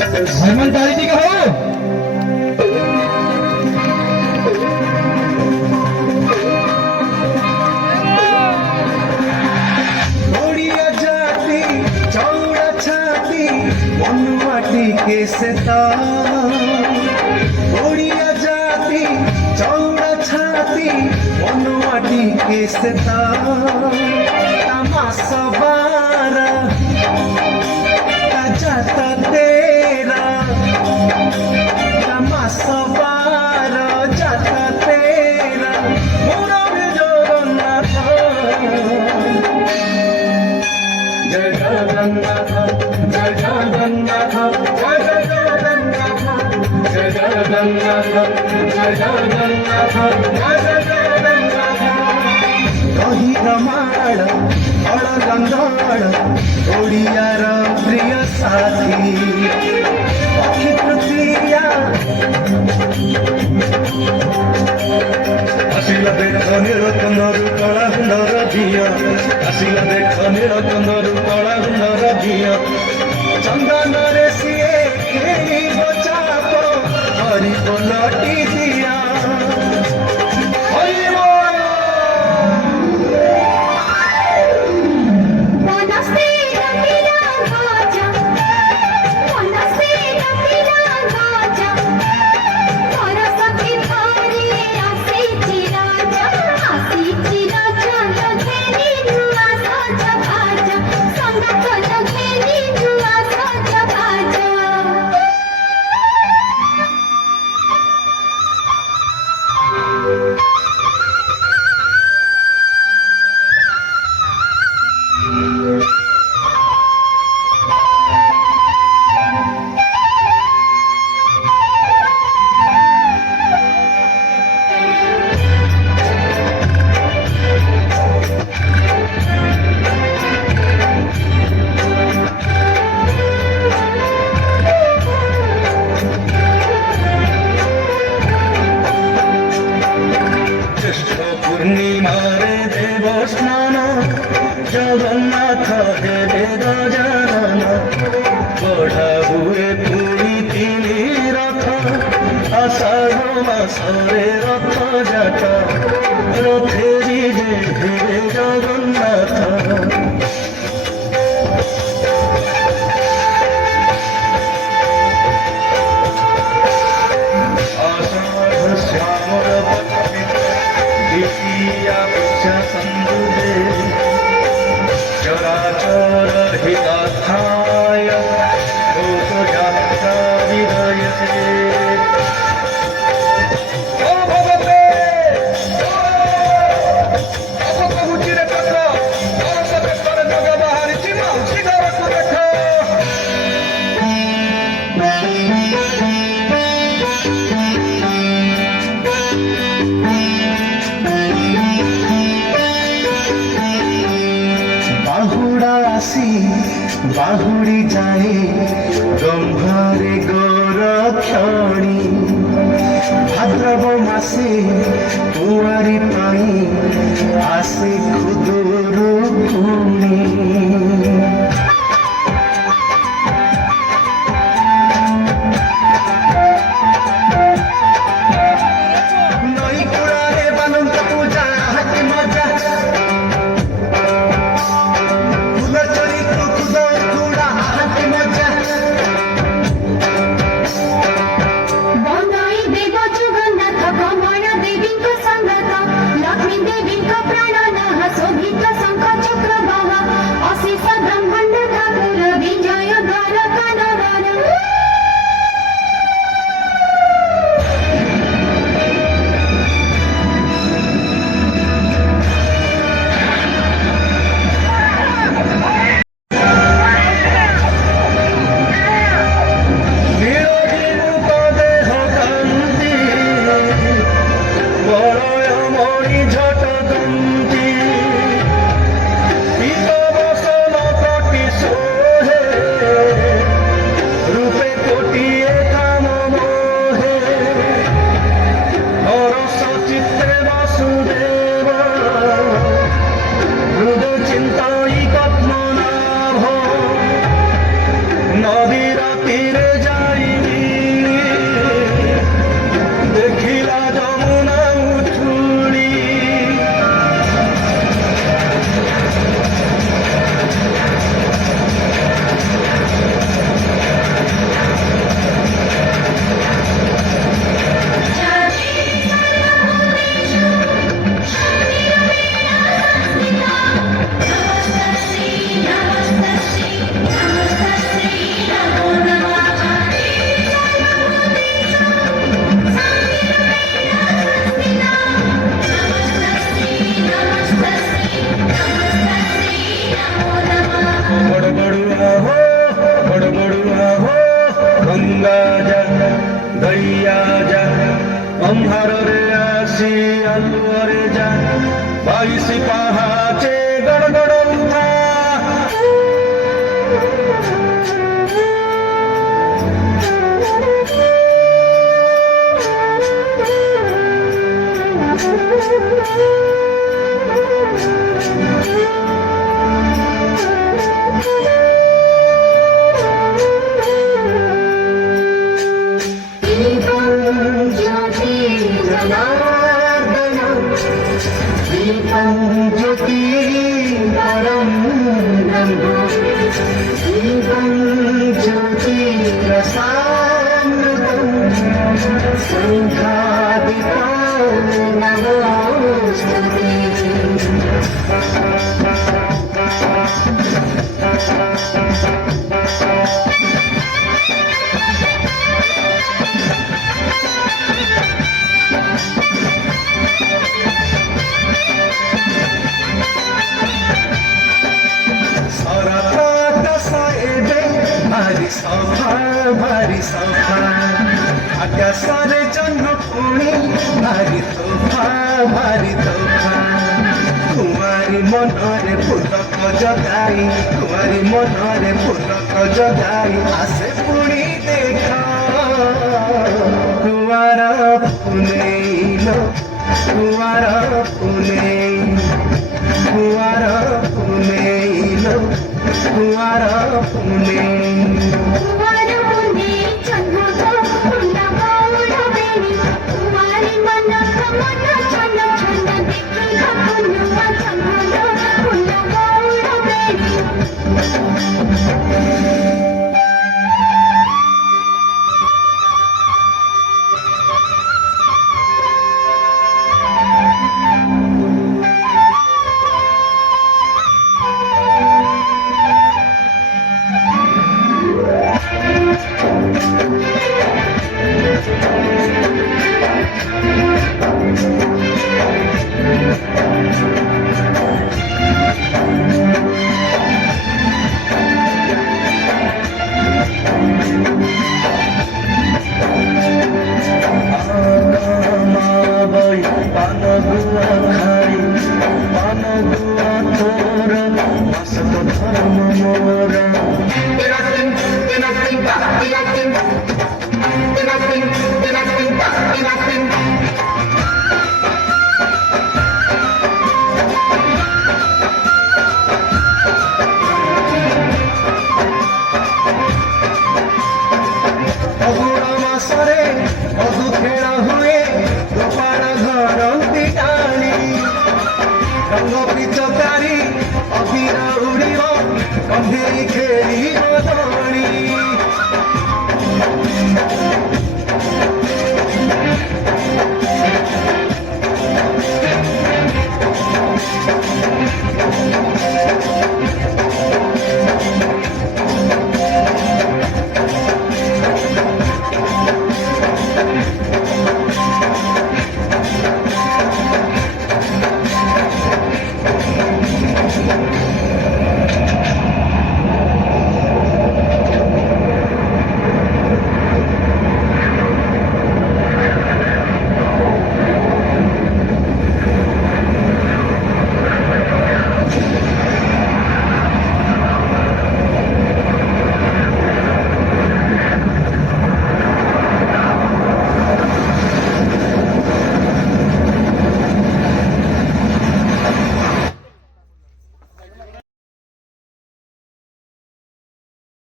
हेमंत दादी का हो ओडिया जाती चौड़ा छाती मनुआटी के सेता ओडिया जाती चौड़ा छाती मनुआटी के सेता तमाशा बारा जाता तेरा तमाशा बारा जाता तेरा मोरा भी जगन्नाथ जय जगन्नाथ जय जगन्नाथ जय जगन्नाथ जय जगन्नाथ जय जगन्नाथ जय जगन्नाथ कही रमाण फल गंगाण ओडियार प्रिय साथी अखि तृतीया आसिला देख नीलकंदर कला हुनर झिया आसिला देख नीलकंदर कला हुनर झिया चंदन रे सिए खेली बचाप हरि बोलटी दिया हरि बोल पूर्णिमारे देव स्नान जगन्नाथ हेले गजानन बढ़ा हुए पुणी तीन रथ आषाढ़ मासरे रथ जाता रथेरी हेले जगन्नाथ चराचर हितार्थाय लोकयात्रा विधयते ओ भगवते आप पहुँचिरे पत्र और सबे पर जग बाहर चिमा शिखर को देखो बाहुड़ी जाए गंभरे गोरक्षणी भाद्रव मासे कुआरी पाई आसे खुदुरु कुणी नई कुड़ारे बानंत पूजा हाथी मजा लक्ष्मी देवी का प्राण शोभित शंख चक्र बाहा दीपं ज्योति परं ब्रह्म दीपं ज्योति रसामृतं संघादितो नमोस्तुते भारी सफा आकाशरे जन्म पुणी भारी तोफा कुमारी मनरे फुलक जगाई कुमारी मनरे फुलक जगाई आसे पुणी देखा कुवारा पुनेलो कुवारा पुनेलो कुवारा पुने